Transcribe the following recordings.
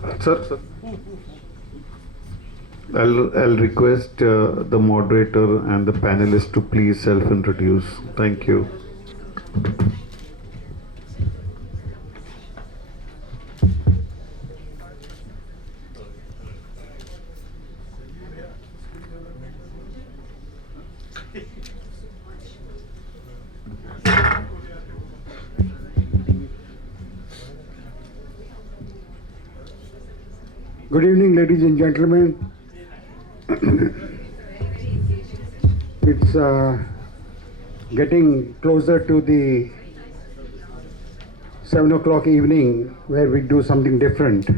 Sir, I'll request the moderator and the panelists to please self-introduce. Thank you. Good evening, ladies and gentlemen. It's getting closer to the 7 o'clock evening where we do something different.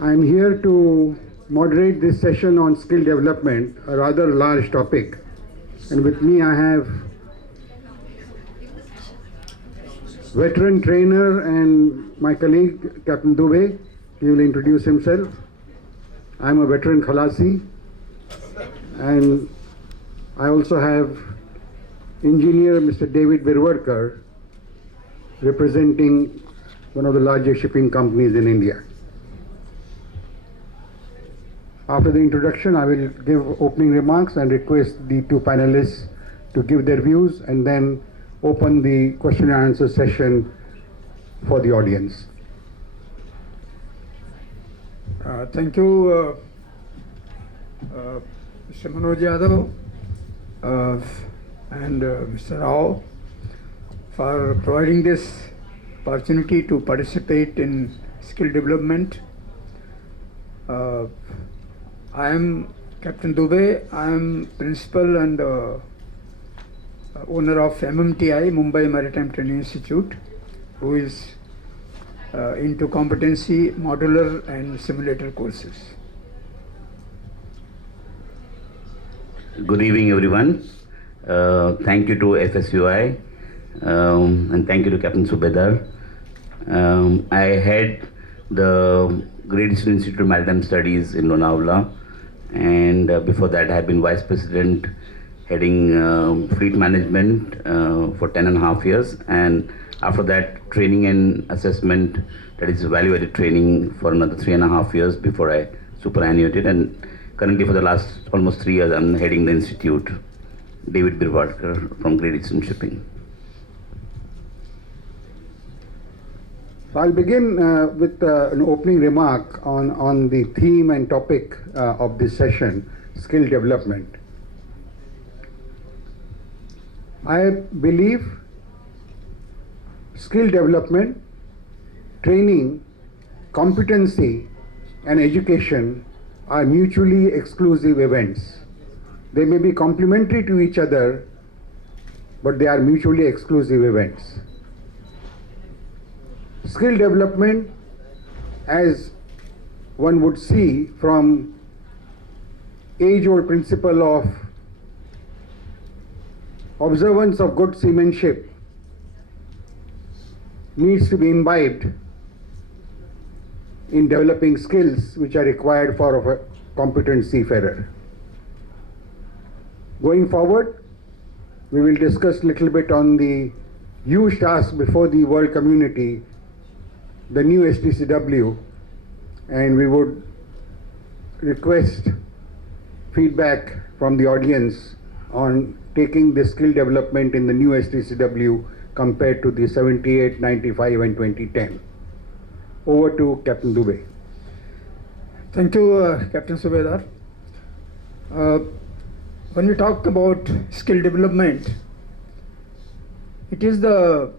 I'm here to moderate this session on skill development, a rather large topic. And with me I have veteran trainer and my colleague, Captain Dubey. He will introduce himself. I'm a veteran Khalasi, and I also have engineer Mr. David Birwadkar, representing one of the largest shipping companies in India. After the introduction, I will give opening remarks and request the two panelists to give their views, and then open the question and answer session for the audience. Thank you, Mr. Manoj Yadav and Mr. Rao for providing this opportunity to participate in skill development. I am Captain Dubey. I am principal and owner of MMTI, Mumbai Maritime Training Institute, who is into competency, modular and simulator courses. Good evening, everyone. Thank you to FSUI and thank you to Captain Subedar. I head the Great Eastern Institute of Maritime Studies in Lonavala, and before that I have been Vice President heading fleet management for 10.5 years, and after that training and assessment, that is value-added training, for another 3.5 years before I superannuated, and currently for the last almost 3 years I'm heading the institute. David Birwadkar from Great Eastern Shipping. So I'll begin with an opening remark on the theme and topic of this session, skill development. I believe skill development, training, competency and education are mutually exclusive events. They may be complementary to each other, but they are mutually exclusive events. Skill development, as one would see from age-old principle of observance of good seamanship, needs to be imbibed in developing skills which are required for a competent seafarer. Going forward, we will discuss a little bit on the huge task before the world community, the new STCW, and we would request feedback from the audience on taking the skill development in the new STCW compared to the 78, 95 and 2010. Over to Captain Dubey. Thank you, Captain Subedar. When we talk about skill development, it is the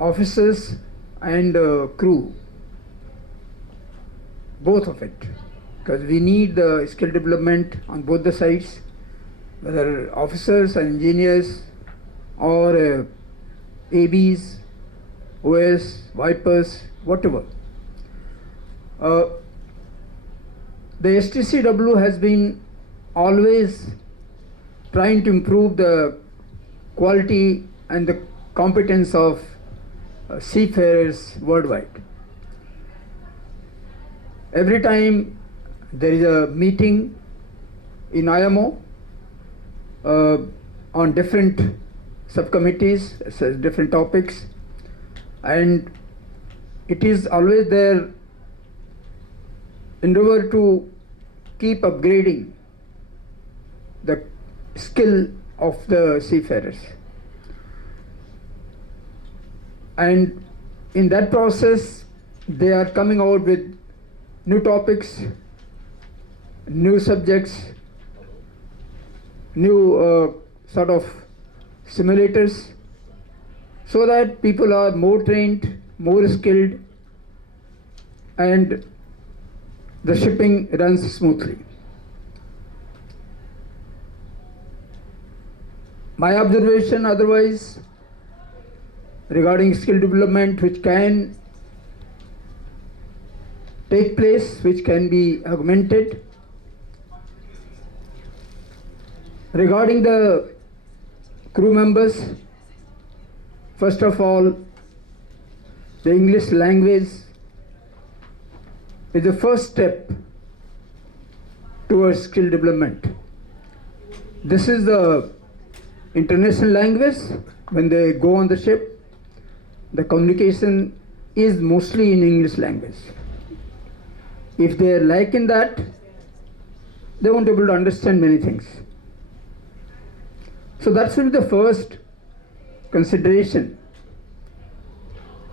officers and crew, both of it, because we need the skill development on both the sides, whether officers and engineers or ABs, OS, Vipers, whatever. The STCW has been always trying to improve the quality and the competence of seafarers worldwide. Every time there is a meeting in IMO on different subcommittees, different topics, and it is always their endeavor to keep upgrading the skill of the seafarers. And in that process, they are coming out with new topics, new subjects, new sort of simulators, so that people are more trained, more skilled, and the shipping runs smoothly. My observation otherwise regarding skill development which can take place, which can be augmented. Regarding the crew members, first of all, the English language is the first step towards skill development. This is the international language. When they go on the ship, the communication is mostly in English language. If they are lacking that, they won't be able to understand many things. So that should be the first consideration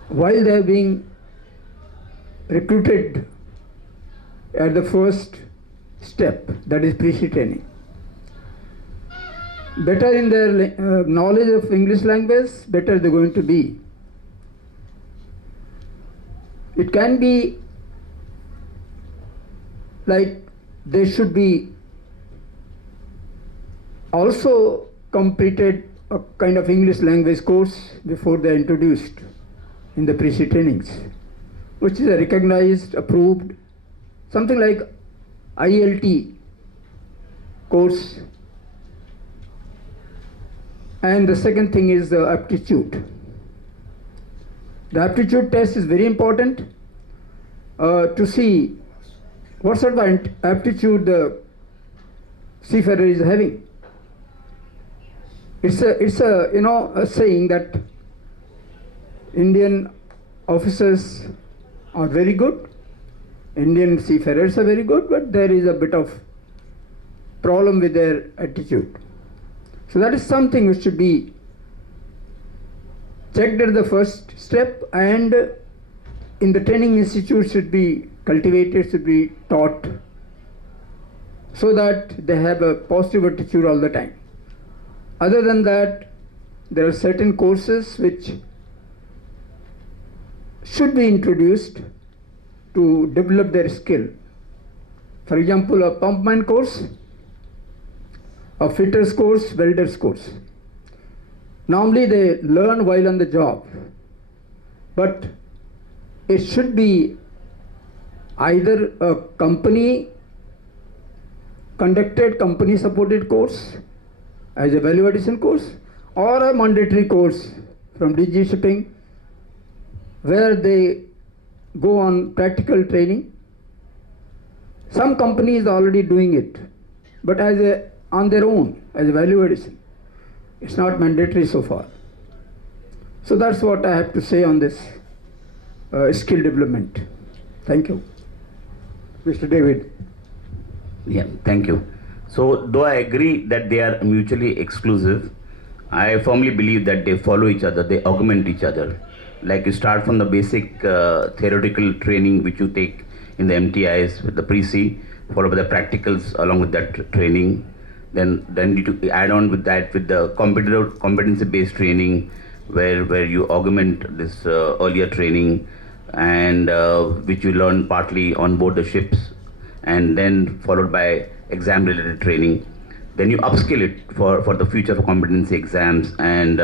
while they are being recruited at the first step, that is pre-sea training. Better in their knowledge of English language, better they're going to be. It can be like they should be also completed a kind of English language course before they are introduced in the pre-sea trainings, which is a recognized, approved, something like ILT course. And the second thing is the aptitude. The aptitude test is very important to see what sort of aptitude the seafarer is having. It's a saying that Indian officers are very good, Indian seafarers are very good, but there is a bit of problem with their attitude. So that is something which should be checked at the first step, and in the training institute should be cultivated, should be taught, so that they have a positive attitude all the time. Other than that, there are certain courses which should be introduced to develop their skill. For example, a pumpman course, a fitters course, welders course. Normally they learn while on the job, but it should be either a company conducted, company supported course as a value addition course, or a mandatory course from DG Shipping where they go on practical training. Some companies are already doing it, but on their own as a value addition. It's not mandatory so far. So that's what I have to say on this skill development. Thank you. Mr. David. Yeah, thank you. So, though I agree that they are mutually exclusive, I firmly believe that they follow each other, they augment each other. Like you start from the basic theoretical training which you take in the MTIs with the pre-sea, followed by the practicals along with that training. Then you add on with that with the competency-based training where you augment this earlier training, and which you learn partly on board the ships, and then followed by exam-related training. Then you upskill it for the future for competency exams, and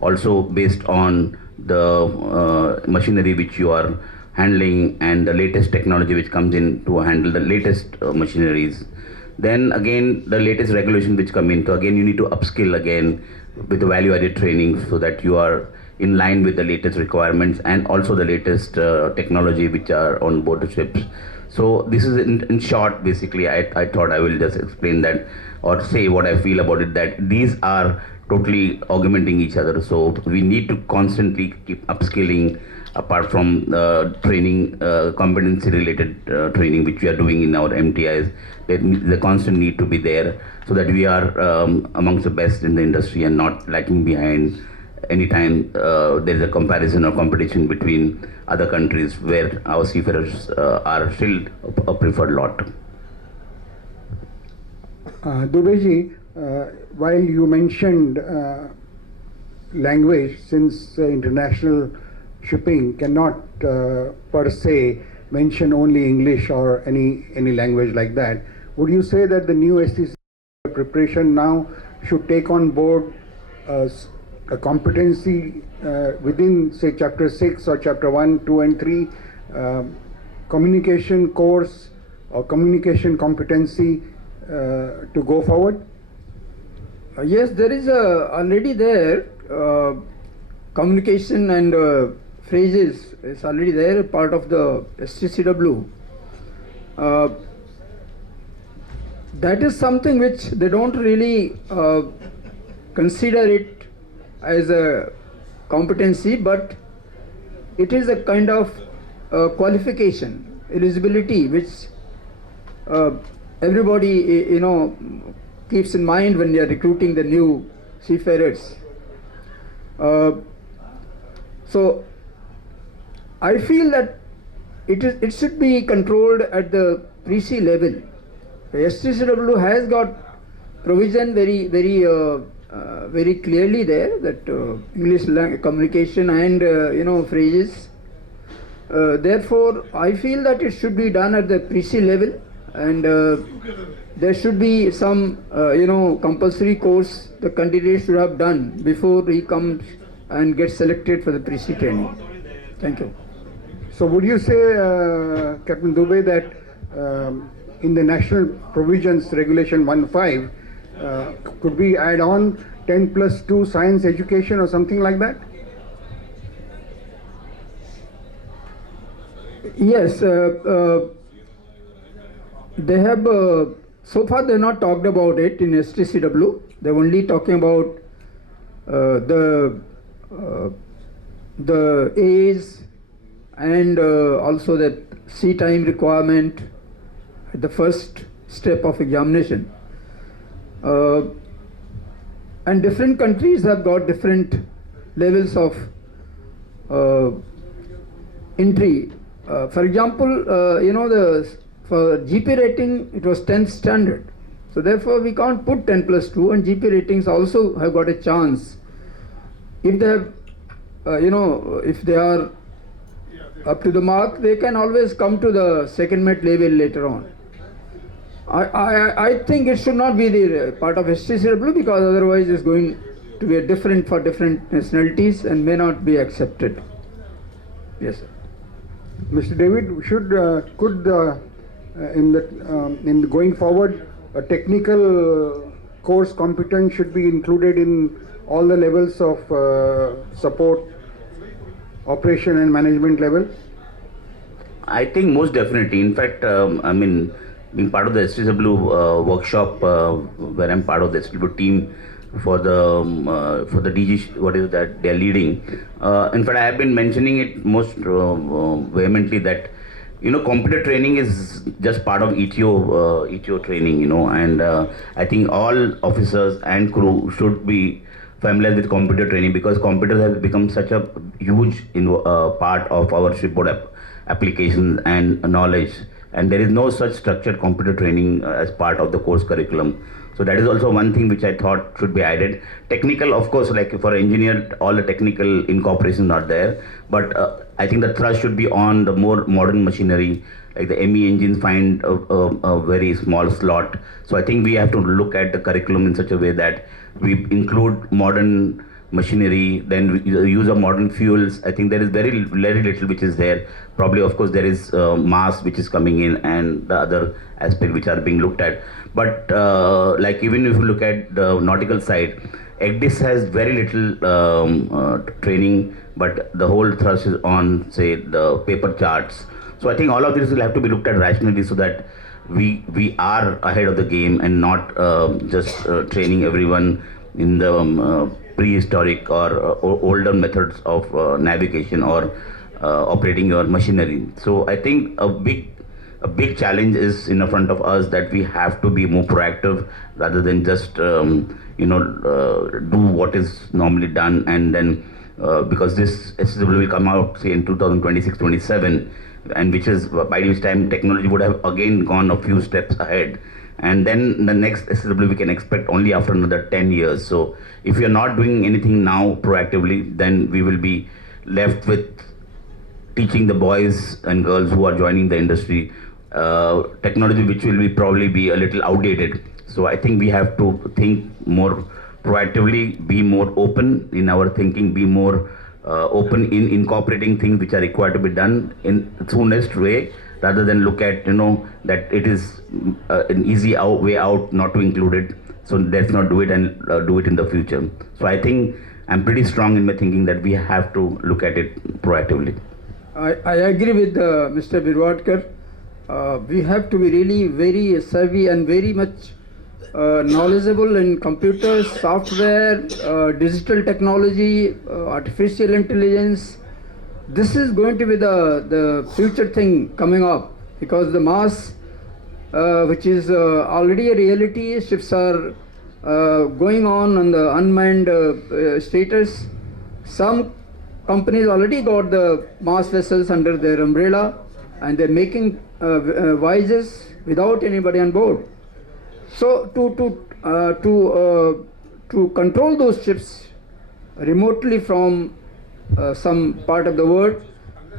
also based on the machinery which you are handling and the latest technology which comes in to handle the latest machineries. Then again the latest regulation which come in, so again you need to upskill again with the value-added training so that you are in line with the latest requirements and also the latest technology which are on board the ships. So this is in short, basically I thought I will just explain that or say what I feel about it, that these are totally augmenting each other. So we need to constantly keep upskilling apart from training, competency related training which we are doing in our MTIs. The constant need to be there so that we are amongst the best in the industry and not lagging behind anytime there is a comparison or competition between other countries where our seafarers are still a preferred lot. Dubey, while you mentioned language, since international shipping cannot per se mention only English or any language like that, would you say that the new STC preparation now should take on board a competency within, say, chapter 6 or chapter 1, 2 and 3, communication course or communication competency to go forward? Yes, there is already there communication and phrases is already there, part of the STCW. That is something which they don't really consider it as a competency, but it is a kind of qualification, eligibility, which everybody keeps in mind when they are recruiting the new seafarers. So I feel that it should be controlled at the pre-C level. The STCW has got provision very clearly there that English communication and phrases. Therefore, I feel that it should be done at the pre-C level, and there should be some compulsory course the candidate should have done before he comes and gets selected for the pre-C training. Thank you. So would you say, Captain Dubey, that in the national provisions regulation 1.5, could we add on 10+2 science education or something like that? Yes, they have so far they have not talked about it in STCW. They are only talking about the A's and also the sea time requirement at the first step of examination. And different countries have got different levels of entry. For example, for GP rating it was 10th standard. So therefore we can't put 10+2, and GP ratings also have got a chance. If they have, if they are up to the mark, they can always come to the second met level later on. I think it should not be the part of STCW, because otherwise it's going to be different for different nationalities and may not be accepted. Yes, sir. Mr. David, could in going forward a technical course competence should be included in all the levels of support, operation and management level? I think most definitely. In fact, being part of the STCW workshop, where I'm part of the STCW team for the DG, what is that they are leading. In fact, I have been mentioning it most vehemently that computer training is just part of ETO training, and I think all officers and crew should be familiar with computer training, because computers have become such a huge part of our shipboard applications and knowledge, and there is no such structured computer training as part of the course curriculum. So that is also one thing which I thought should be added. Technical, of course, like for engineer, all the technical incorporation are there, but I think the thrust should be on the more modern machinery, like the ME engines find a very small slot. So I think we have to look at the curriculum in such a way that we include modern machinery, then use of modern fuels. I think there is very little which is there. Probably, of course, there is mass which is coming in and the other aspects which are being looked at. But like even if you look at the nautical side, ECDIS has very little training, but the whole thrust is on, say, the paper charts. So I think all of this will have to be looked at rationally, so that we are ahead of the game and not just training everyone in the prehistoric or older methods of navigation or operating your machinery. So I think a big challenge is in front of us, that we have to be more proactive rather than just do what is normally done, and then because this SSW will come out say in 2026-27, and which is by which time technology would have again gone a few steps ahead, and then the next SSW we can expect only after another 10 years. So if we are not doing anything now proactively, then we will be left with teaching the boys and girls who are joining the industry technology which will probably be a little outdated. So I think we have to think more proactively, be more open in our thinking, be more open in incorporating things which are required to be done in soonest way, rather than look at that it is an easy way out not to include it. So let's not do it, and do it in the future. So I think I'm pretty strong in my thinking that we have to look at it proactively. I agree with Mr. Birwadkar. We have to be really very savvy and very much knowledgeable in computers, software, digital technology, artificial intelligence. This is going to be the future thing coming up, because the mass, which is already a reality, ships are going on the unmanned status. Some companies already got the mass vessels under their umbrella, and they're making voyages without anybody on board. So to control those ships remotely from some part of the world,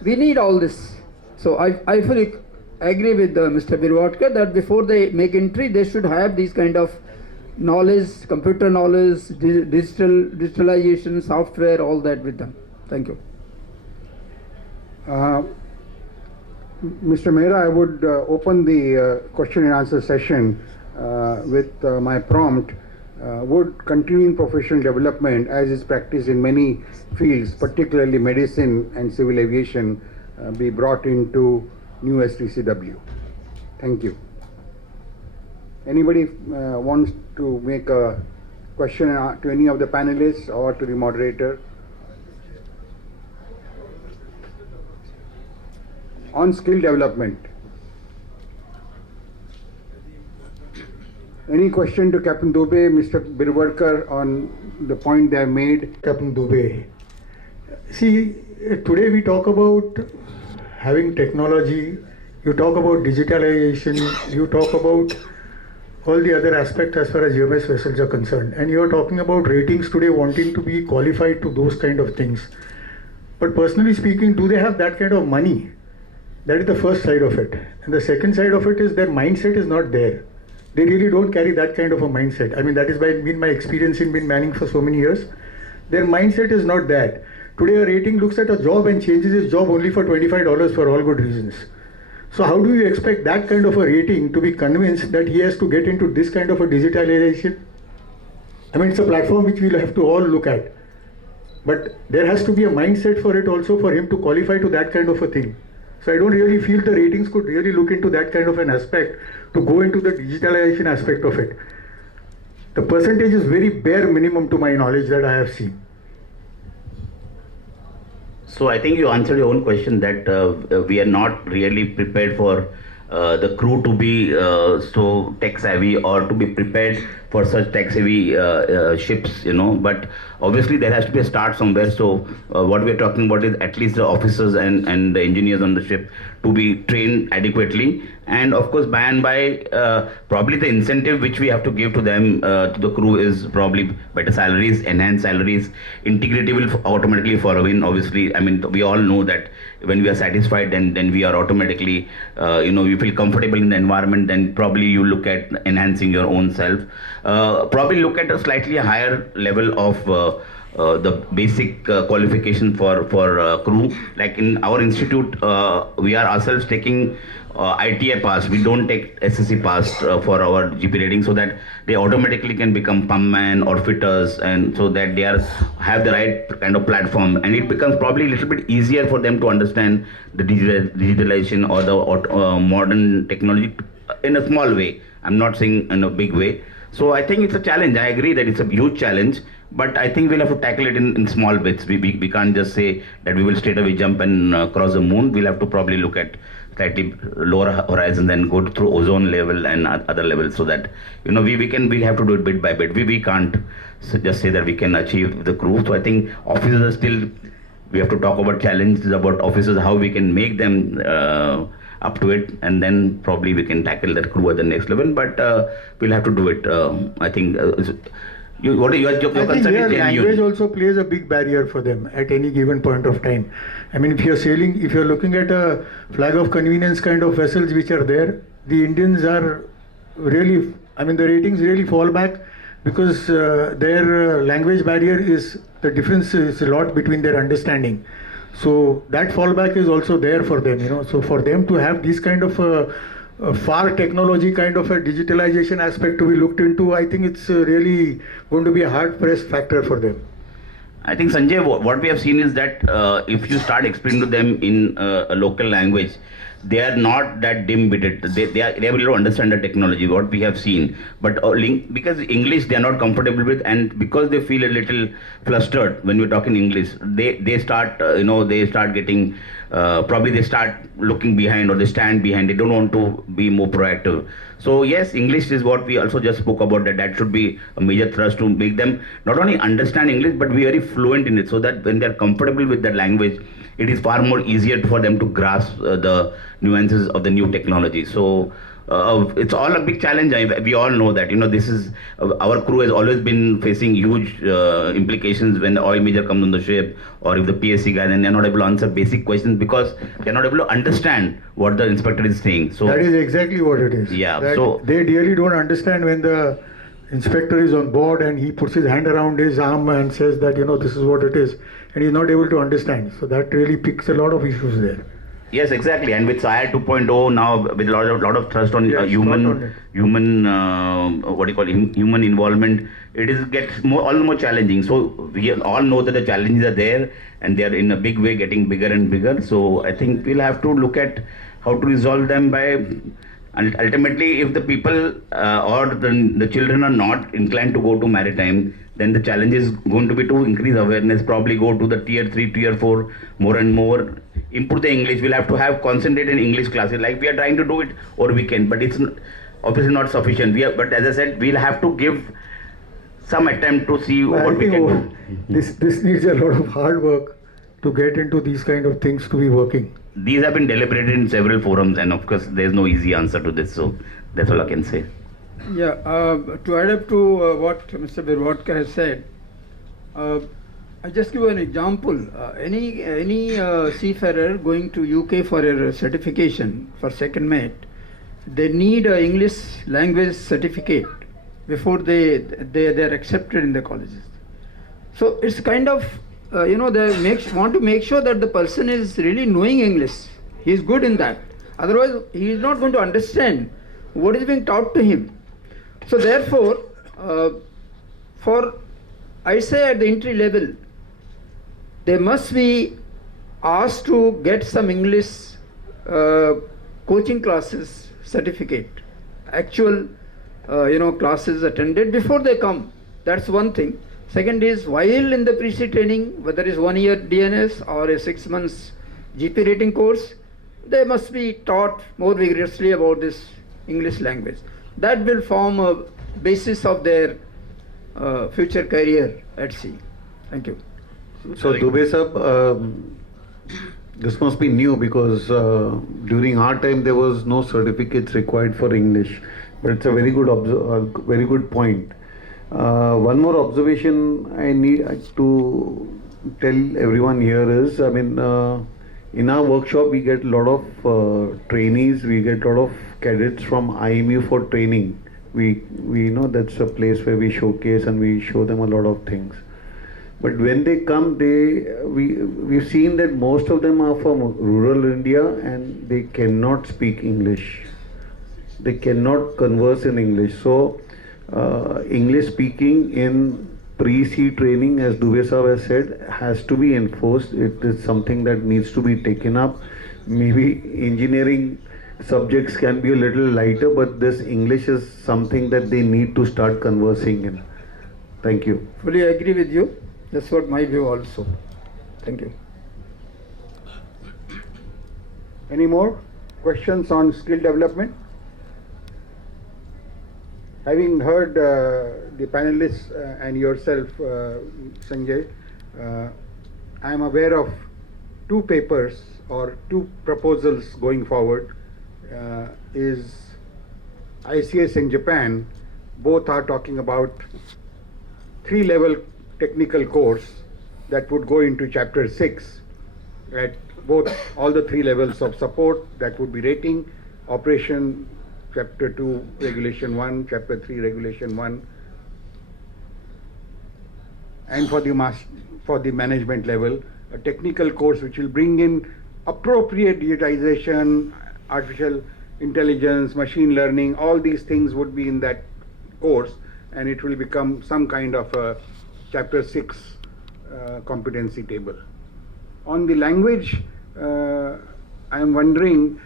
we need all this. So I fully agree with Mr. Birwadkar that before they make entry, they should have these kind of knowledge, computer knowledge, digitalization, software, all that with them. Thank you. Mr. Mehra, I would open the question and answer session with my prompt. Would continuing professional development, as is practiced in many fields, particularly medicine and civil aviation, be brought into new STCW? Thank you. Anybody wants to make a question to any of the panelists or to the moderator? On skill development. Any question to Captain Dubey, Mr. Birwadkar, on the point they have made? Captain Dubey. See, today we talk about having technology, you talk about digitalization, you talk about all the other aspects as far as UMS vessels are concerned, and you are talking about ratings today, wanting to be qualified to those kind of things. But personally speaking, do they have that kind of money? That is the first side of it. And the second side of it is their mindset is not there. They really don't carry that kind of a mindset. I mean, that is been my experience in been manning for so many years. Their mindset is not that. Today a rating looks at a job and changes his job only for $25 for all good reasons. So how do you expect that kind of a rating to be convinced that he has to get into this kind of a digitalization? I mean, it's a platform which we'll have to all look at. But there has to be a mindset for it also, for him to qualify to that kind of a thing. So I don't really feel the ratings could really look into that kind of an aspect to go into the digitalization aspect of it. The percentage is very bare minimum to my knowledge that I have seen. So I think you answered your own question that we are not really prepared for the crew to be so tech savvy or to be prepared for such tech savvy ships, but obviously there has to be a start somewhere. So what we are talking about is at least the officers and the engineers on the ship to be trained adequately, and of course by and by probably the incentive which we have to give to them, to the crew, is probably better salaries, enhanced salaries. Integrity will automatically follow in. Obviously, I mean, we all know that when we are satisfied, then we are automatically you feel comfortable in the environment, then probably you look at enhancing your own self, probably look at a slightly higher level of the basic qualification for crew. Like in our institute, we are ourselves taking ITA pass. We don't take SSC pass for our GP rating, so that they automatically can become pump man or fitters, and so that they have the right kind of platform, and it becomes probably a little bit easier for them to understand the digitalization or the modern technology in a small way. I'm not saying in a big way. So I think it's a challenge. I agree that it's a huge challenge, but I think we'll have to tackle it in small bits. We can't just say that we will straight away jump and cross the moon. We'll have to probably look at slightly lower horizon, then go through ozone level and other levels, so that we'll have to do it bit by bit. We can't just say that we can achieve the crew. So I think officers are still, we have to talk about challenges about officers, how we can make them up to it, and then probably we can tackle that crew at the next level. But we'll have to do it. I think. What are your I think concern their is genuine. language also plays a big barrier for them at any given point of time. I mean, if you're looking at a flag of convenience kind of vessels which are there, the Indians are really, the ratings really fall back because their language barrier the difference is a lot between their understanding. So that fallback is also there for them, So for them to have this kind of a far technology kind of a digitalization aspect to be looked into, I think it's really going to be a hard-pressed factor for them. I think, Sanjay, what we have seen is that if you start explaining to them in a local language, they are not that dim-witted. They are able to understand the technology, what we have seen. But because English they are not comfortable with, and because they feel a little flustered when we're talking English, they start, they start getting, probably they start looking behind, or they stand behind. They don't want to be more proactive. So yes, English is what we also just spoke about, that should be a major thrust to make them not only understand English, but be very fluent in it, so that when they're comfortable with that language, it is far more easier for them to grasp the nuances of the new technology. So it's all a big challenge. We all know that. This is our crew has always been facing huge implications when the oil major comes on the ship, or if the PSC guy, then they're not able to answer basic questions because they're not able to understand what the inspector is saying. So that is exactly what it is. Yeah. That So they really don't understand when the inspector is on board and he puts his hand around his arm and says that this is what it is, and he's not able to understand. So that really picks a lot of issues there. yes, exactly. And with SIA 2.0 now, with a lot of thrust on Yes, human involvement, it gets all the more challenging. So we all know that the challenges are there, and they are in a big way getting bigger and bigger. So I think we'll have to look at how to resolve them by. And ultimately, if the people or the children are not inclined to go to maritime, then the challenge is going to be to increase awareness, probably go to the tier 3, tier 4 more and more, improve the English. We'll have to have concentrated English classes, like we are trying to do it over weekend, but it's obviously not sufficient. But as I said, we'll have to give some attempt to see what we can do. This needs a lot of hard work to get into these kind of things to be working. These have been deliberated in several forums, and of course, there's no easy answer to this. So that's all I can say. Yeah, to add up to what Mr. Birwadkar has said, I just give an example. Any seafarer going to UK for a certification for second mate, they need an English language certificate before they are accepted in the colleges. So it's kind of they want to make sure that the person is really knowing English. He is good in that. Otherwise, he is not going to understand what is being taught to him. So therefore, I say at the entry level, they must be asked to get some English coaching classes certificate, actual classes attended before they come. That's one thing. Second is, while in the pre-sea training, whether it's 1 year DNS or a 6 months GP rating course, they must be taught more vigorously about this English language. That will form a basis of their future career at sea. Thank you. So Dubey sir, this must be new because during our time there was no certificates required for English, but it's a very good point. One more observation I need to tell everyone here is, in our workshop we get a lot of trainees, we get a lot of cadets from IMU for training. We know that's a place where we showcase and we show them a lot of things. But when they come, we've seen that most of them are from rural India and they cannot speak English. They cannot converse in English. So English speaking in pre-sea training, as Dubey sir has said, has to be enforced. It is something that needs to be taken up. Maybe engineering subjects can be a little lighter, but this English is something that they need to start conversing in. Thank you. Fully agree with you. That's what my view also. Thank you. Any more questions on skill development? Having heard the panelists and yourself, Sanjay, I am aware of two papers or two proposals going forward. Is ICS in Japan, both are talking about 3-level technical course that would go into chapter 6 at both all the 3 levels of support. That would be rating, operation, chapter 2 regulation 1, chapter 3 regulation 1, and for the management level, a technical course which will bring in appropriate digitization, artificial intelligence, machine learning, all these things would be in that course, and it will become some kind of a chapter 6 competency table. On the language, I am wondering,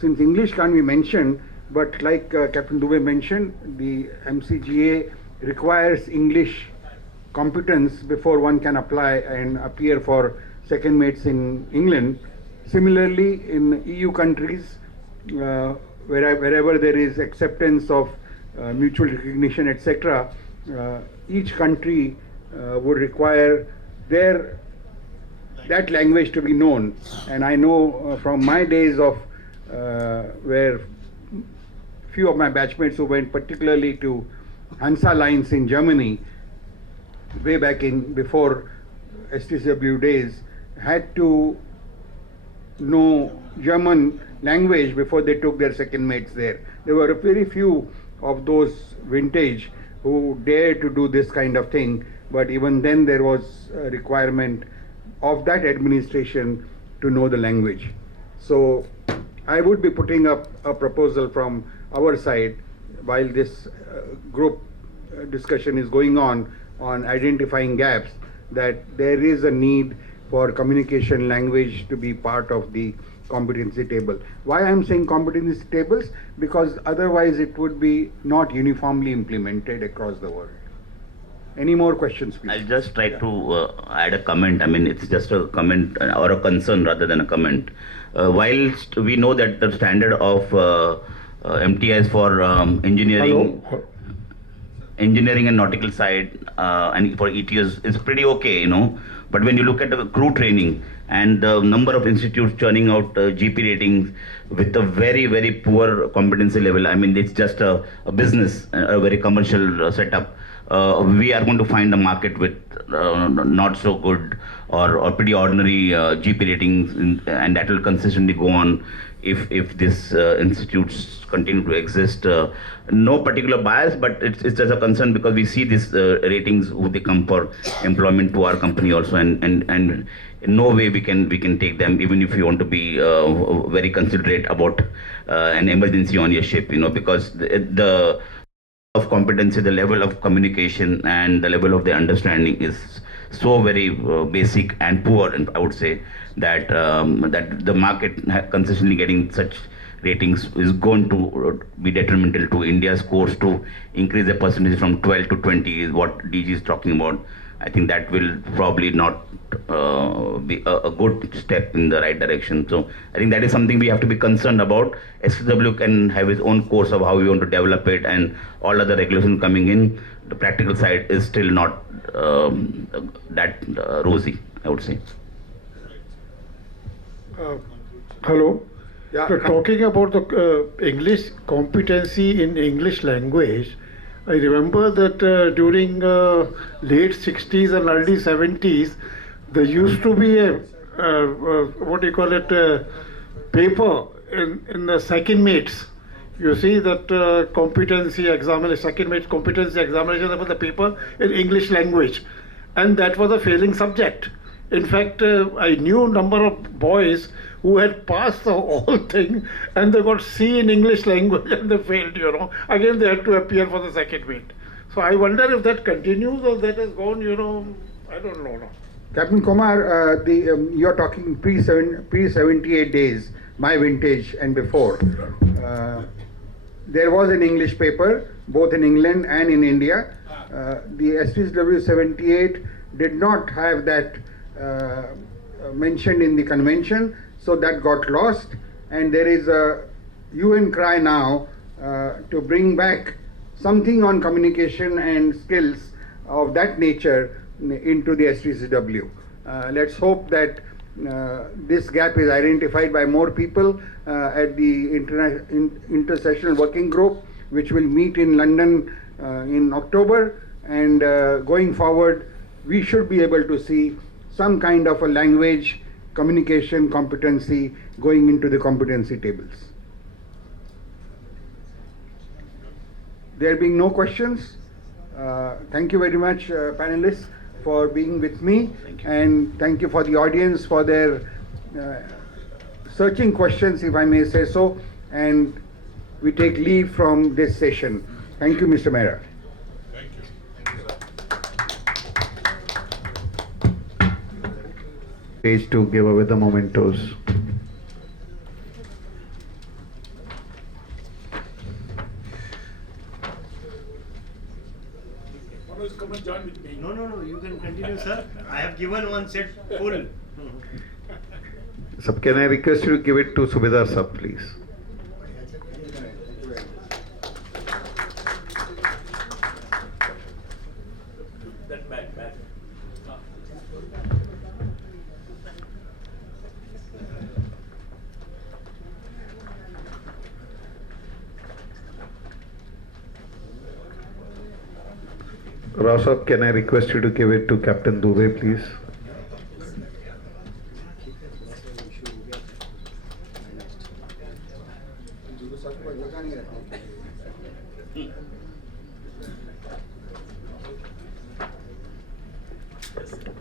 since English can't be mentioned, but like Captain Dubey mentioned, the MCGA requires English competence before one can apply and appear for second mates in England. Similarly, in EU countries, wherever there is acceptance of mutual recognition, etc., each country would require that language to be known. And I know from my days of where few of my batchmates who went particularly to Hansa lines in Germany, way back in before STCW days, had to know German language before they took their second mates there. There were very few of those vintage who dared to do this kind of thing, but even then there was a requirement of that administration to know the language. So I would be putting up a proposal from our side while this group discussion is going on identifying gaps, that there is a need for communication language to be part of the competency table. Why I am saying competency tables? Because otherwise it would be not uniformly implemented across the world. Any more questions, please? I'll just try to add a comment. I mean, it's just a comment or a concern rather than a comment. Whilst we know that the standard of MTIs for engineering, engineering and nautical side and for ETS is pretty okay, you know. But when you look at the crew training and the number of institutes churning out GP ratings with a very, very poor competency level, I mean, it's just a business, a very commercial setup. We are going to find a market with not so good or pretty ordinary GP ratings, and that will consistently go on if these institutes continue to exist. No particular bias, but it's just a concern because we see these ratings who they come for employment to our company also, and in no way we can take them, even if you want to be very considerate about an emergency on your ship, you know, because the of competency, the level of communication and the level of the understanding is so very basic and poor, and I would say that that the market consistently getting such ratings is going to be detrimental to India's course to increase the percentage from 12 to 20 is what DG is talking about. I think that will probably not be a good step in the right direction. So I think that is something we have to be concerned about. SW can have its own course of how we want to develop it, and all other regulations coming in. The practical side is still not that rosy, I would say. Hello. Yeah. So talking about the English competency in English language, I remember that during late 60s and early 70s, there used to be a what do you call it, paper in the second mates. You see that competency examination, second mates competency examination, there was a paper in English language, and that was a failing subject. In fact, I knew a number of boys who had passed the whole thing and they got C in English language and they failed, you know. Again, they had to appear for the second mate. So I wonder if that continues or that has gone, you know, I don't know. No. Captain Kumar, you're talking pre-78 days. my vintage and before. There was an English paper, both in England and in India. The STCW 78 did not have that mentioned in the convention, so that got lost, and there is a UN cry now to bring back something on communication and skills of that nature into the STCW. Let's hope that this gap is identified by more people at the intersessional working group, which will meet in London in October, and going forward we should be able to see some kind of a language communication competency going into the competency tables. There being no questions, thank you very much, panelists, for being with me, and thank you for the audience for their searching questions, if I may say so, and we take leave from this session. Thank you, Mr. Mehra. Page to give away the mementos. Come and join with me. No, you can continue, sir. I have given one set full. Sir, can I request you to give it to Subedar sir, please? That back. Rao sir, can I request you to give it to Captain Dubey, please?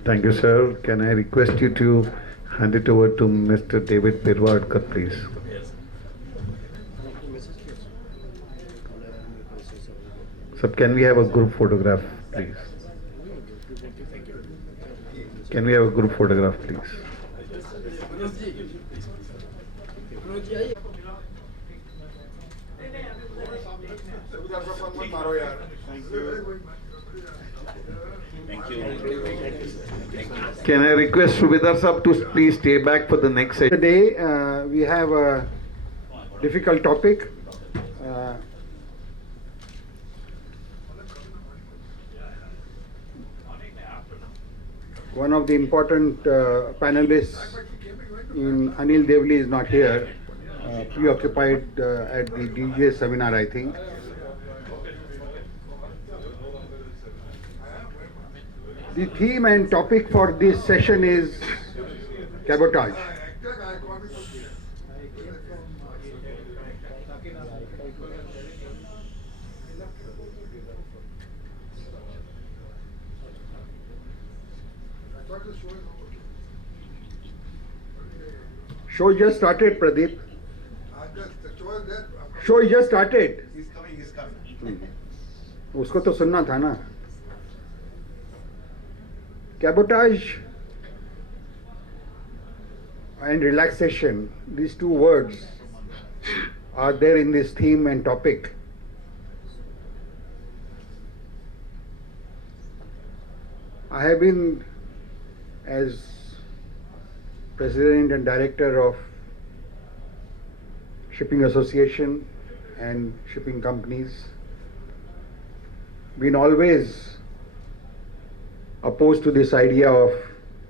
Thank you, sir. Can I request you to hand it over to Mr. David Birwadkar, please? Yes. Sir, can we have a group photograph, please? Can we have a group photograph, please? Can I request Subedar sir to please stay back for the next session? Today we have a difficult topic. One of the important panelists in Anil Devli is not here, preoccupied at the DJ seminar, I think. The theme and topic for this session is cabotage. Show just started, Pradeep. Show just started. He's coming. उसको तो सुनना था ना. Cabotage and relaxation, these two words are there in this theme and topic. I have been, as President and Director of Shipping Association and shipping companies, been always opposed to this idea of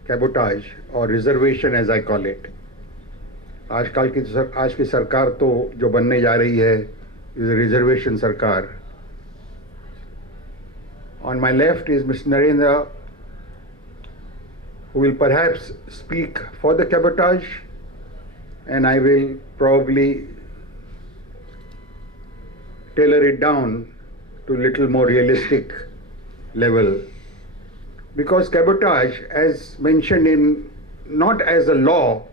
cabotage or reservation, as I call it. आज की सरकार तो जो बनने जा रही है is a reservation सरकार. On my left is Mr. Narendra, who will perhaps speak for the cabotage, and I will probably tailor it down to a little more realistic level. Because cabotage, as mentioned in, not as a law,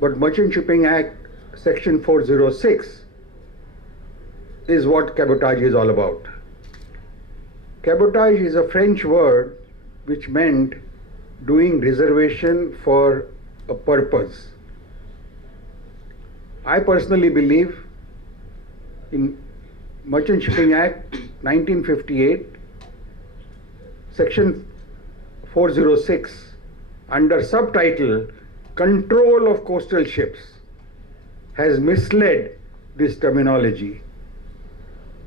but Merchant Shipping Act section 406 is what cabotage is all about. Cabotage is a French word which meant doing reservation for a purpose. I personally believe in Merchant Shipping Act 1958, Section 406, under subtitle Control of Coastal Ships, has misled this terminology,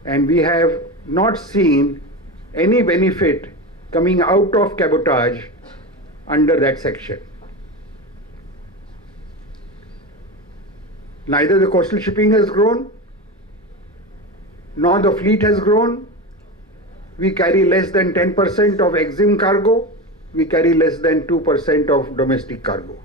and we have not seen any benefit coming out of cabotage under that section. Neither the coastal shipping has grown, nor the fleet has grown. We carry less than 10% of EXIM cargo. We carry less than 2% of domestic cargo.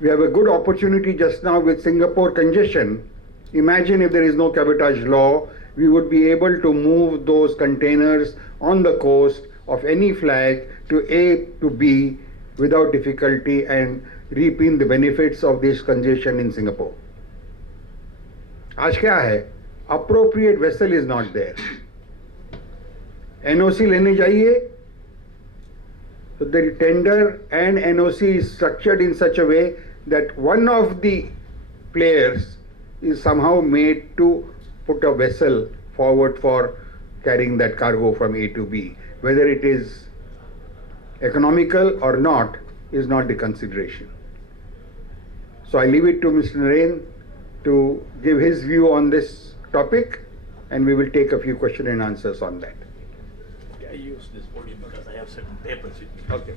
We have a good opportunity just now with Singapore congestion. Imagine if there is no cabotage law, we would be able to move those containers on the coast of any flag to A to B without difficulty and reaping the benefits of this congestion in Singapore. आज क्या है? Appropriate vessel is not there. NOC लेने जाइए. So the tender and NOC is structured in such a way that one of the players is somehow made to put a vessel forward for carrying that cargo from A to B. Whether it is economical or not is not the consideration. So I leave it to Mr. Narendra to give his view on this topic, and we will take a few question and answers on that. Okay, I use this podium because I have certain papers with me. Okay.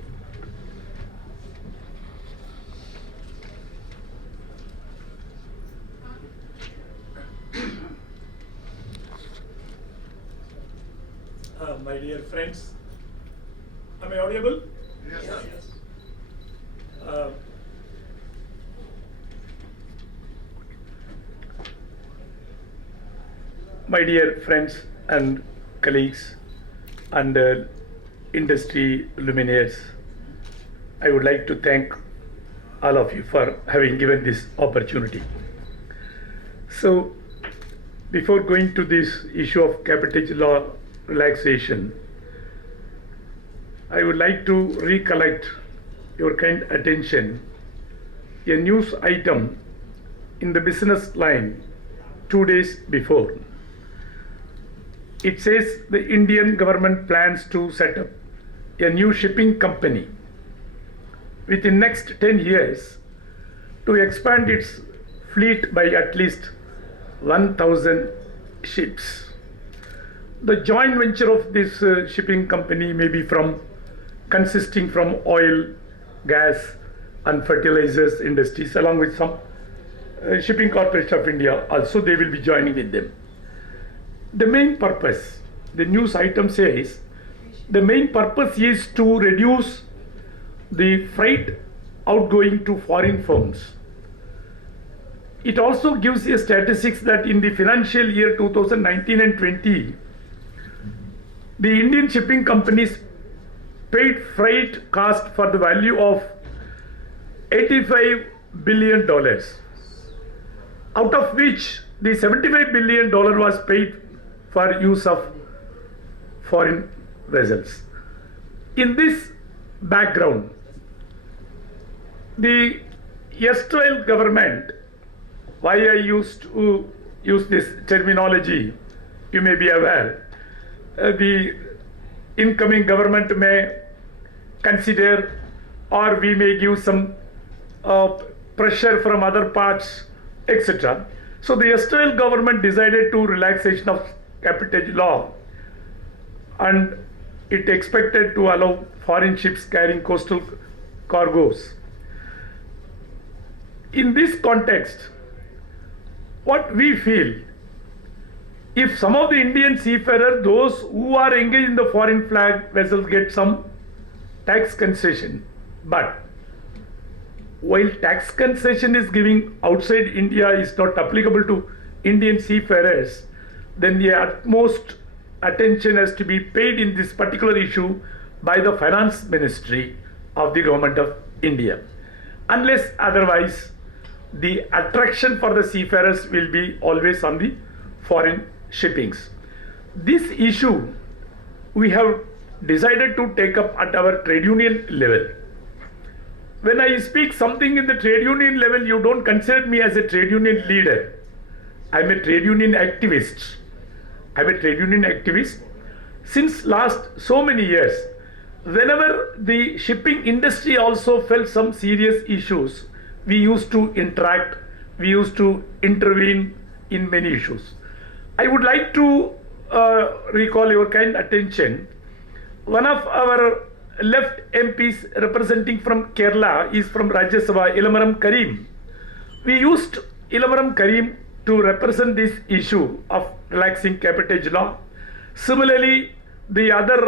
My dear friends, am I audible? Yes. My dear friends and colleagues and industry luminaires, I would like to thank all of you for having given this opportunity. So, before going to this issue of cabotage law relaxation, I would like to recollect your kind attention a news item in the business line 2 days before. It says the Indian government plans to set up a new shipping company within next 10 years to expand its fleet by at least 1,000 ships. The joint venture of this shipping company may be consisting from oil, gas and fertilizers industries, along with some shipping corporation of India also. They will be joining with them. The main purpose, the news item says, the main purpose is to reduce the freight outgoing to foreign firms. It also gives a statistics that in the financial year 2019 and 20, the Indian shipping companies paid freight cost for the value of $85 billion, out of which the $75 billion was paid for use of foreign vessels. In this background, the erstwhile government, why I used to use this terminology, you may be aware, the incoming government may consider, or we may give some pressure from other parts, etc. So the erstwhile government decided to relaxation of cabotage law, and it expected to allow foreign ships carrying coastal cargoes. In this context, what we feel, if some of the Indian seafarers, those who are engaged in the foreign flag vessels, get some tax concession, but while tax concession is giving outside India is not applicable to Indian seafarers, then the utmost attention has to be paid in this particular issue by the finance ministry of the government of India. Unless otherwise, the attraction for the seafarers will be always on the foreign shippings. This issue we have decided to take up at our trade union level. when I speak something in the trade union level, you don't consider me as a trade union leader. I'm a trade union activist. I'm a trade union activist. Since last so many years, whenever the shipping industry also felt some serious issues, we used to interact, we used to intervene in many issues. I would like to recall your kind attention. One of our left MPs representing from Kerala is from Rajya Sabha, Ilamaram Karim. We used Ilamaram Karim to represent this issue of relaxing cabotage law. Similarly, the other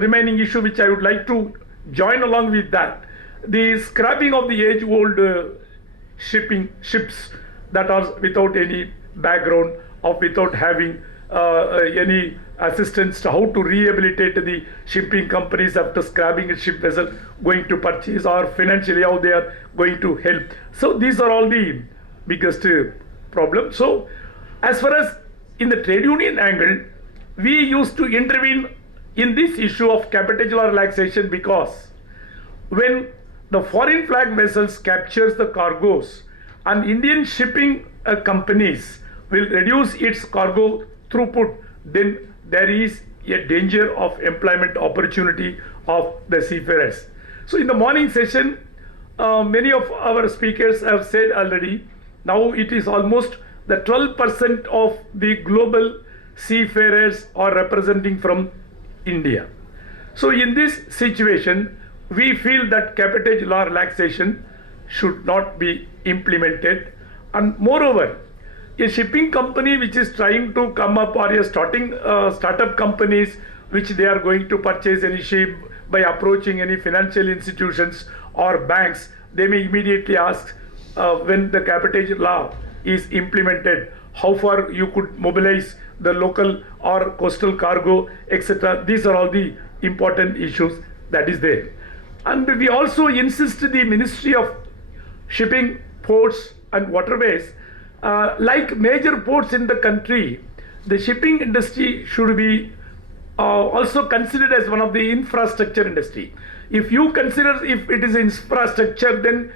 remaining issue which I would like to join along with that, the scrapping of the age-old ships that are without any background or without having any assistance to how to rehabilitate the shipping companies after scrapping a ship vessel going to purchase, or financially how they are going to help. So these are all the biggest problems. So as far as in the trade union angle, we used to intervene in this issue of cabotage law relaxation, because when the foreign flag vessels captures the cargoes and Indian shipping companies will reduce its cargo throughput, then there is a danger of employment opportunity of the seafarers. So in the morning session, many of our speakers have said already, now it is almost the 12% of the global seafarers are representing from India. So in this situation, we feel that cabotage law relaxation should not be implemented. And moreover, a shipping company which is trying to come up, or a startup companies which they are going to purchase any ship by approaching any financial institutions or banks, they may immediately ask when the cabotage law is implemented, how far you could mobilize the local or coastal cargo, etc. These are all the important issues that is there. And we also insist the Ministry of Shipping, Ports and Waterways, like major ports in the country, the shipping industry should be also considered as one of the infrastructure industry. If you consider if it is infrastructure, then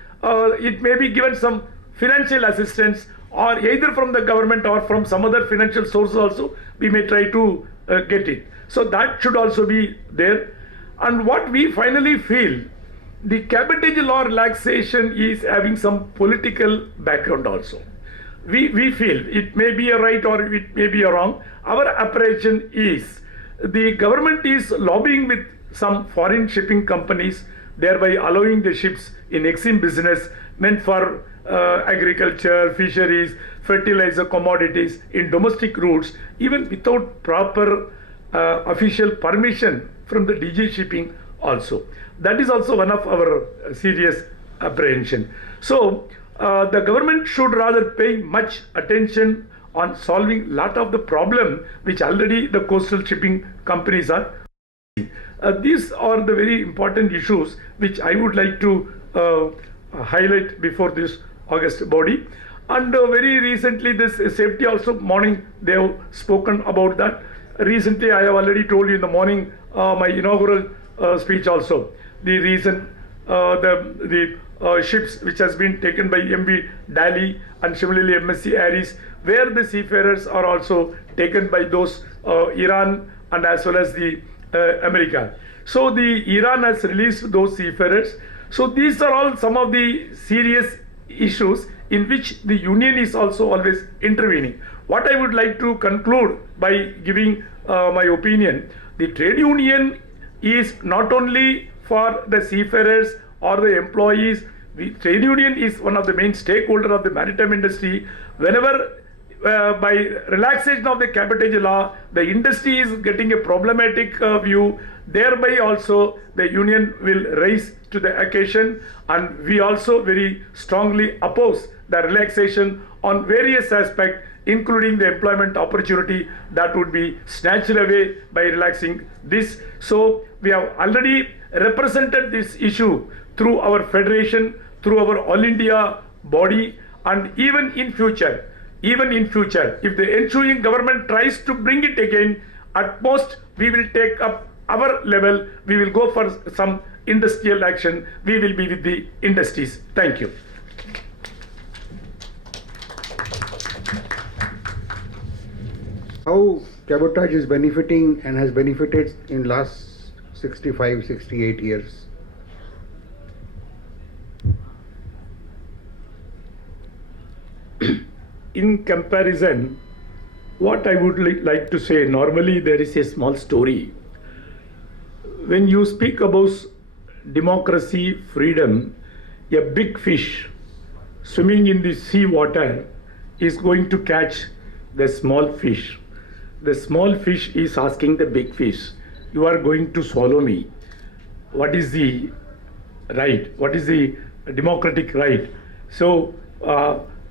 it may be given some financial assistance, or either from the government or from some other financial source also, we may try to get it. So that should also be there. And what we finally feel, the cabotage law relaxation is having some political background also. We feel it may be a right or it may be a wrong. Our apprehension is the government is lobbying with some foreign shipping companies, thereby allowing the ships in EXIM business meant for agriculture, fisheries, fertilizer, commodities in domestic routes, even without proper official permission from the DG shipping also. That is also one of our serious apprehension. So the government should rather pay much attention on solving lot of the problem which already the coastal shipping companies are. These are the very important issues which I would like to highlight before this August body. And very recently this safety also, morning they have spoken about that. Recently I have already told you in the morning my inaugural speech also, the reason the ships which has been taken by MV Dali and similarly MSC Aries, where the seafarers are also taken by those Iran and as well as the America. So the Iran has released those seafarers. So these are all some of the serious issues in which the union is also always intervening. What I would like to conclude by giving my opinion, the trade union is not only for the seafarers or the employees. The trade union is one of the main stakeholders of the maritime industry. Whenever by relaxation of the cabotage law, the industry is getting a problematic view, thereby also the union will rise to the occasion, and we also very strongly oppose the relaxation on various aspects, including the employment opportunity that would be snatched away by relaxing this. So we have already represented this issue through our federation, through our All India body, and even in future, if the ensuing government tries to bring it again, at most we will take up our level, we will go for some industrial action, we will be with the industries. Thank you. How Cabotage is benefiting and has benefited in last 65, 68 years? In comparison, what I would like to say, normally there is a small story. When you speak about democracy, freedom, a big fish swimming in the sea water is going to catch the small fish. The small fish is asking the big fish, you are going to swallow me. What is the right? What is the democratic right? So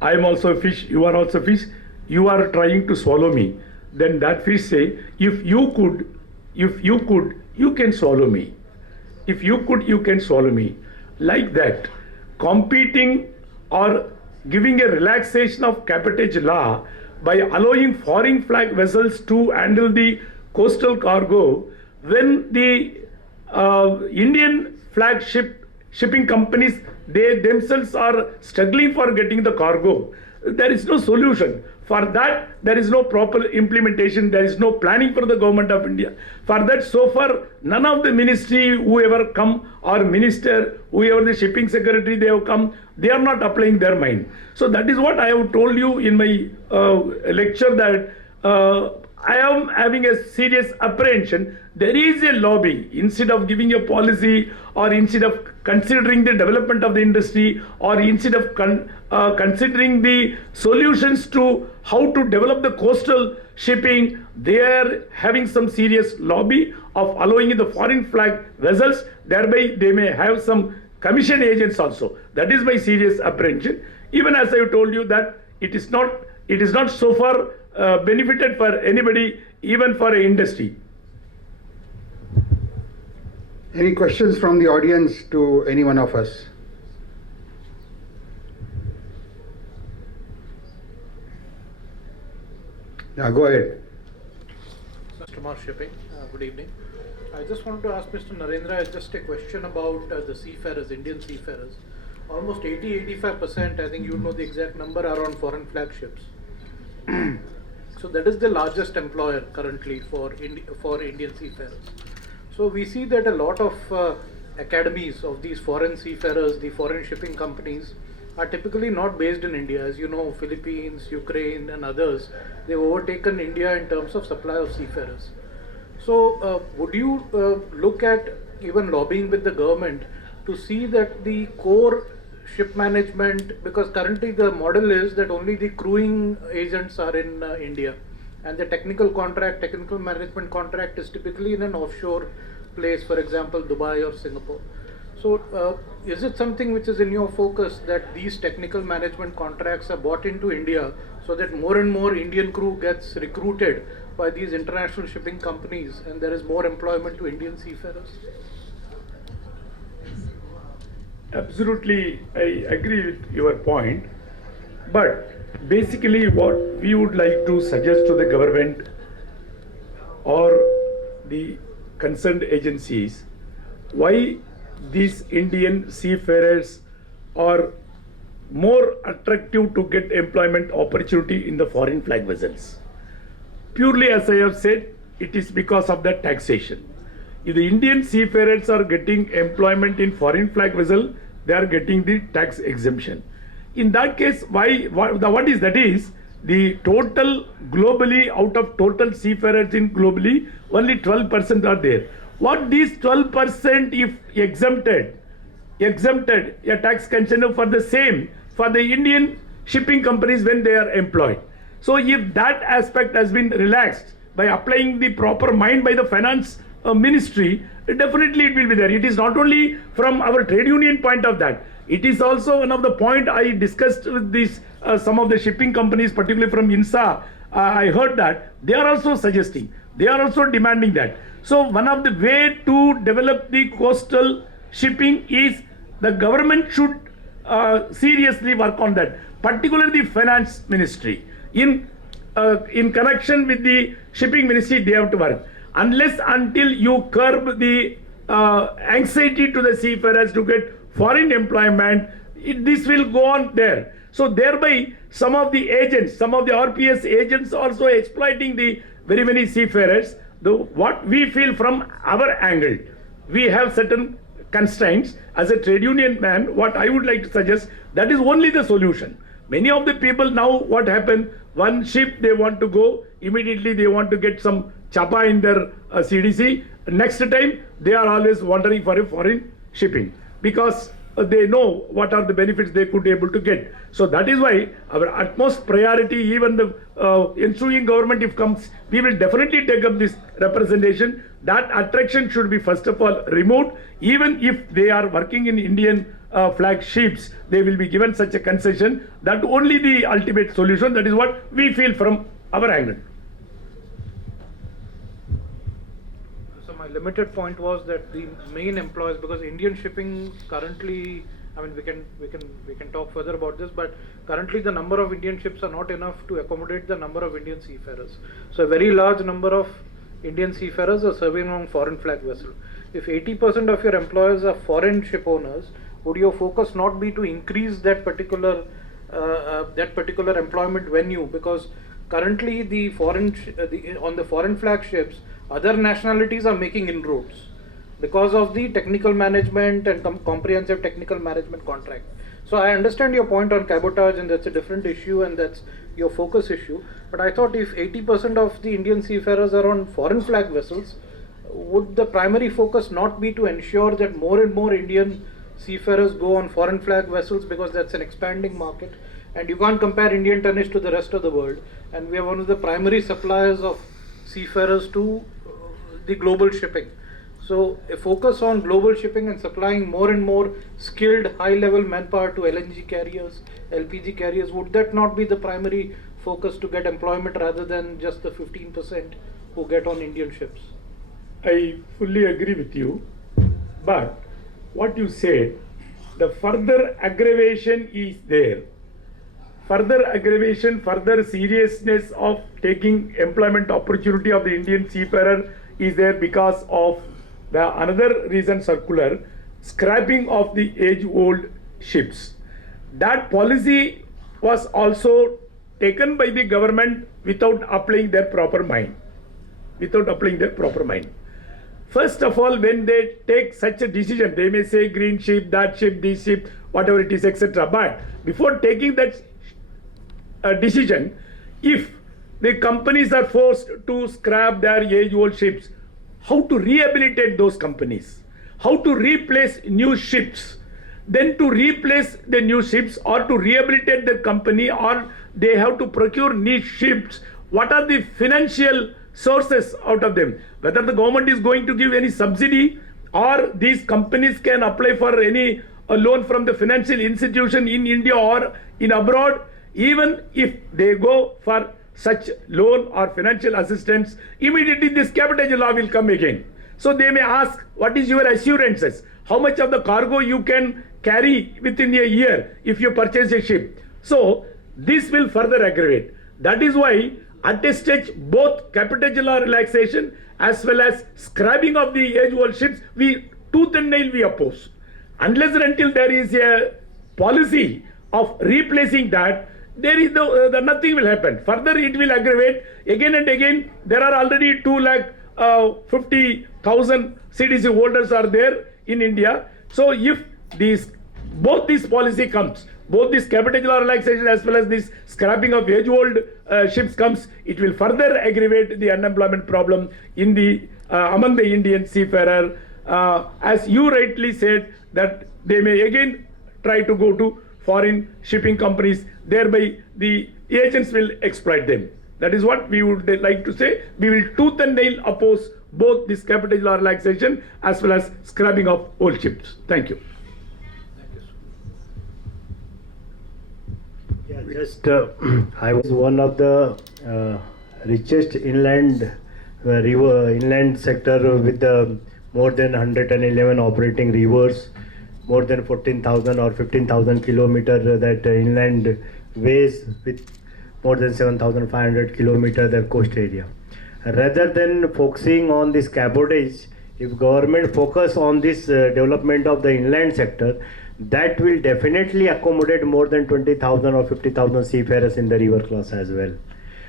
I am also a fish, you are also a fish, you are trying to swallow me. Then that fish say, if you could, you can swallow me. If you could, you can swallow me. Like that, competing or giving a relaxation of cabotage law by allowing foreign flag vessels to handle the coastal cargo, when the Indian flagship shipping companies, they themselves are struggling for getting the cargo, there is no solution. For that, there is no proper implementation, there is no planning for the government of India. For that, so far, none of the ministry, whoever come, or minister, whoever the shipping secretary, they have come, they are not applying their mind. So that is what I have told you in my lecture, that I am having a serious apprehension. There is a lobby. Instead of giving a policy, or instead of considering the development of the industry, or instead of considering the solutions to how to develop the coastal shipping, they are having some serious lobby of allowing the foreign flag vessels. Thereby they may have some commission agents also. That is my serious apprehension. Even as I told you that it is not so far benefited for anybody, even for an industry. Any questions from the audience to any one of us? Yeah, go ahead. Customer shipping. Good evening. I just wanted to ask Mr. Narendra just a question about the seafarers, Indian seafarers. Almost 80-85%, I think you know the exact number, are on foreign flag ships. So that is the largest employer currently for Indian seafarers. So we see that a lot of academies of these foreign seafarers, the foreign shipping companies, are typically not based in India. As you know, Philippines, Ukraine and others, they've overtaken India in terms of supply of seafarers. So would you look at even lobbying with the government to see that the core ship management, because currently the model is that only the crewing agents are in India, and the technical management contract is typically in an offshore place, for example, Dubey or Singapore. So is it something which is in your focus that these technical management contracts are brought into India so that more and more Indian crew gets recruited by these international shipping companies and there is more employment to Indian seafarers? Absolutely, I agree with your point. But basically what we would like to suggest to the government or the concerned agencies, why these Indian seafarers are more attractive to get employment opportunity in the foreign flag vessels. Purely, as I have said, it is because of the taxation. If the Indian seafarers are getting employment in foreign flag vessel, they are getting the tax exemption. In that case, what is that is the total globally, out of total seafarers in globally, only 12% are there. What these 12% if exempted a tax concession for the same for the Indian shipping companies when they are employed. So if that aspect has been relaxed by applying the proper mind by the finance ministry, definitely it will be there. It is not only from our trade union point of that. It is also one of the point I discussed with these some of the shipping companies, particularly from INSA. I heard that they are also suggesting, they are also demanding that. So one of the way to develop the coastal shipping is the government should seriously work on that, particularly the finance ministry. In connection with the shipping ministry, they have to work. Unless until you curb the anxiety to the seafarers to get foreign employment. This will go on there. So thereby some of the agents, some of the RPS agents also exploiting the very many seafarers. What we feel from our angle, we have certain constraints. As a trade union man, what I would like to suggest, that is only the solution. Many of the people now, what happened, one ship they want to go, immediately they want to get some chapa in their CDC. Next time they are always wondering for a foreign shipping because they know what are the benefits they could be able to get. So that is why our utmost priority, even the ensuing government if comes, we will definitely take up this representation. That attraction should be first of all removed. Even if they are working in Indian flag ships, they will be given such a concession. That only the ultimate solution. That is what we feel from our angle. So my limited point was that the main employers, because Indian shipping currently, I mean, we can talk further about this, but currently the number of Indian ships are not enough to accommodate the number of Indian seafarers. So a very large number of Indian seafarers are serving on foreign flag vessels. If 80% of your employers are foreign ship owners, would your focus not be to increase that particular employment venue? Because currently on the foreign flag ships, other nationalities are making inroads because of the technical management and comprehensive technical management contract. So I understand your point on cabotage, and that's a different issue, and that's your focus issue. But I thought if 80% of the Indian seafarers are on foreign flag vessels, would the primary focus not be to ensure that more and more Indian seafarers go on foreign flag vessels, because that's an expanding market, and you can't compare Indian tonnage to the rest of the world, and we are one of the primary suppliers of seafarers to the global shipping. So a focus on global shipping and supplying more and more skilled high-level manpower to LNG carriers, LPG carriers, would that not be the primary focus to get employment rather than just the 15% who get on Indian ships? I fully agree with you, but what you said, the further aggravation is there. Further aggravation, further seriousness of taking employment opportunity of the Indian seafarer is there because of the another reason circular, scrapping of the age-old ships. That policy was also taken by the government without applying their proper mind. First of all, when they take such a decision, they may say green ship, that ship, this ship, whatever it is, etc. But before taking that decision, if the companies are forced to scrap their age-old ships, how to rehabilitate those companies, how to replace new ships, then to replace the new ships or to rehabilitate the company, or they have to procure new ships. What are the financial sources out of them? Whether the government is going to give any subsidy, or these companies can apply for any loan from the financial institution in India or in abroad. Even if they go for such loan or financial assistance, immediately this cabotage law will come again. So they may ask, what is your assurances? How much of the cargo you can carry within a year if you purchase a ship? So this will further aggravate. That is why at a stage both cabotage law relaxation as well as scrapping of the age-old ships, we tooth and nail we oppose. Unless and until there is a policy of replacing that, there is nothing will happen. Further it will aggravate. Again and again, there are already 250,000 CDC holders are there in India. So if both this policy comes, both this cabotage law relaxation as well as this scrapping of age-old ships comes, it will further aggravate the unemployment problem in the among the Indian seafarer. As you rightly said, that they may again try to go to foreign shipping companies, thereby the agents will exploit them. That is what we would like to say. We will tooth and nail oppose both this cabotage law relaxation as well as scrapping of old ships. Thank you. Yeah, just I was one of the richest inland inland sector with more than 111 operating rivers, more than 14,000 or 15,000 kilometers that inland ways, with more than 7,500 kilometers the coast area. Rather than focusing on this cabotage, If government focus on this development of the inland sector, that will definitely accommodate more than 20,000 or 50,000 seafarers in the river class as well.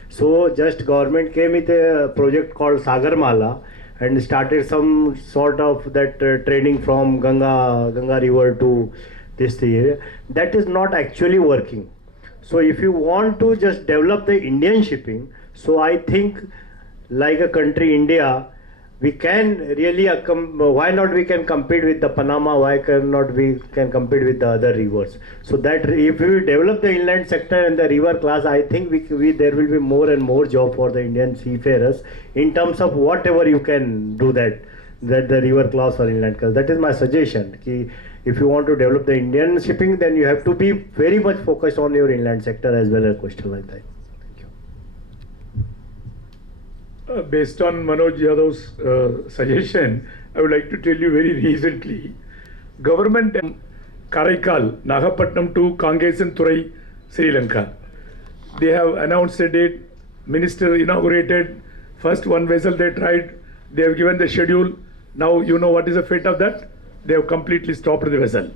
So just government came with a project called Sagarmala and started some sort of that training from Ganga river to this area. That is not actually working. So if you want to just develop the Indian shipping, so I think like a country India, we can really why not we can compete with the Panama, why cannot we can compete with the other rivers. So that if we develop the inland sector and the river class, I think there will be more and more job for the Indian seafarers in terms of whatever you can do that the river class or inland class. That is my suggestion. If you want to develop the Indian shipping, then you have to be very much focused on your inland sector as well as coastal like that. Based on Manoj Yadav's suggestion, I would like to tell you very recently, government Karaikal, Nagapatnam to Kangesan Sri Lanka. They have announced a date, minister inaugurated, first one vessel they tried, they have given the schedule. Now you know what is the fate of that? They have completely stopped the vessel.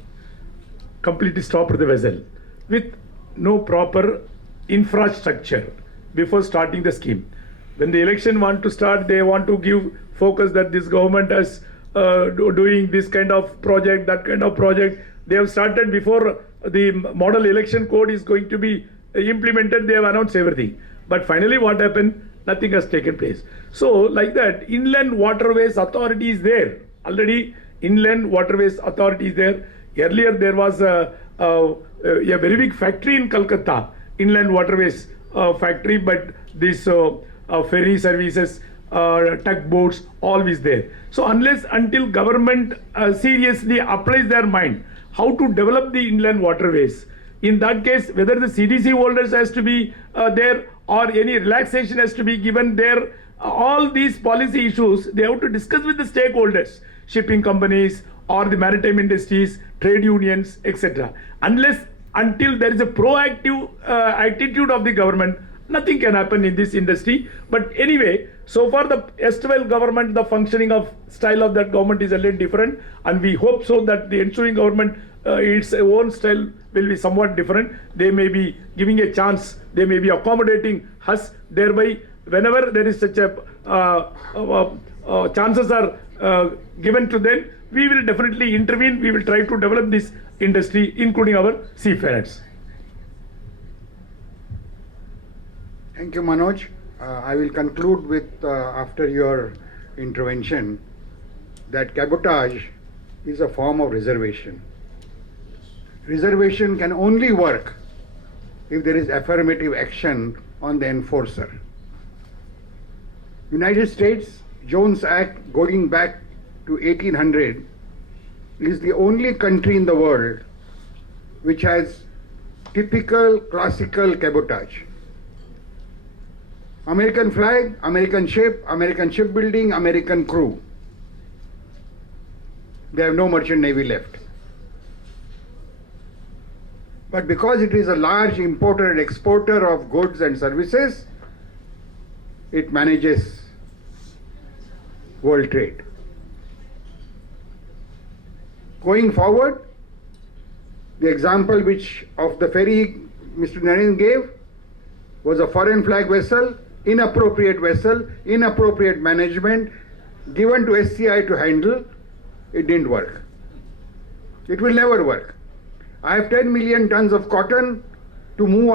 Completely stopped the vessel with no proper infrastructure before starting the scheme. When the election want to start, they want to give focus that this government is doing this kind of project, that kind of project. They have started before the model election code is going to be implemented. They have announced everything. But finally what happened? Nothing has taken place. So like that, Inland Waterways Authority is there. Already Inland Waterways Authority is there. Earlier there was a very big factory in Calcutta, Inland Waterways factory, but this ferry services, tugboats, always there. So until government seriously applies their mind how to develop the inland waterways, in that case whether the CDC holders has to be there or any relaxation has to be given there, all these policy issues they have to discuss with the stakeholders, shipping companies or the maritime industries, trade unions, etc. Until there is a proactive attitude of the government, nothing can happen in this industry. But anyway, so far the erstwhile government, the functioning of style of that government is a little different, and we hope so that the ensuing government, its own style will be somewhat different. They may be giving a chance, they may be accommodating us, thereby whenever there is such a chances are given to them, we will definitely intervene. We will try to develop this industry, including our seafarers. Thank you, Manoj. I will conclude with, after your intervention, that cabotage is a form of reservation. Reservation can only work if there is affirmative action on the enforcer. United States Jones Act, going back to 1800, is the only country in the world which has typical classical cabotage. American flag, American ship, American shipbuilding, American crew. They have no merchant navy left. But because it is a large importer and exporter of goods and services, it manages world trade. Going forward, the example which of the ferry Mr. Narendra gave was a foreign flag vessel, inappropriate management, given to SCI to handle. It didn't work. It will never work. I have 10 million tons of cotton to move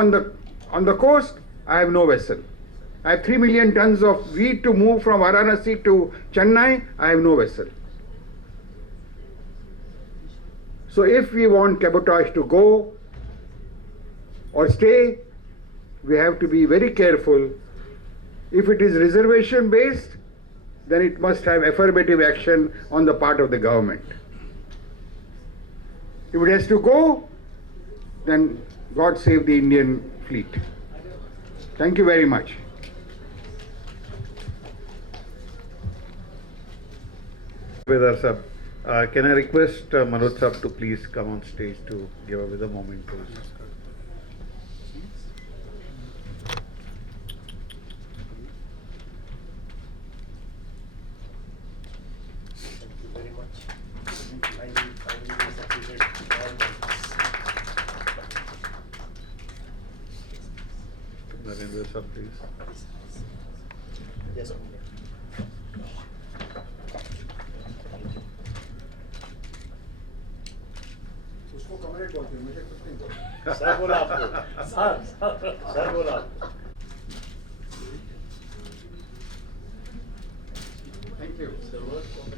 on the coast. I have no vessel. I have 3 million tons of wheat to move from Varanasi to Chennai. I have no vessel. So if we want cabotage to go or stay, we have to be very careful. If it is reservation based, then it must have affirmative action on the part of the government. If it has to go, then God save the Indian fleet. Thank you very much. Subedar sir, can I request Manoj sir to please come on stage to give away the moment, please. Narendra sir, please. Yes, sir. उसको comrade बोलते हैं, मुझे कुछ नहीं बोलते। Sir बोला आपको sir बोला आपको Thank you.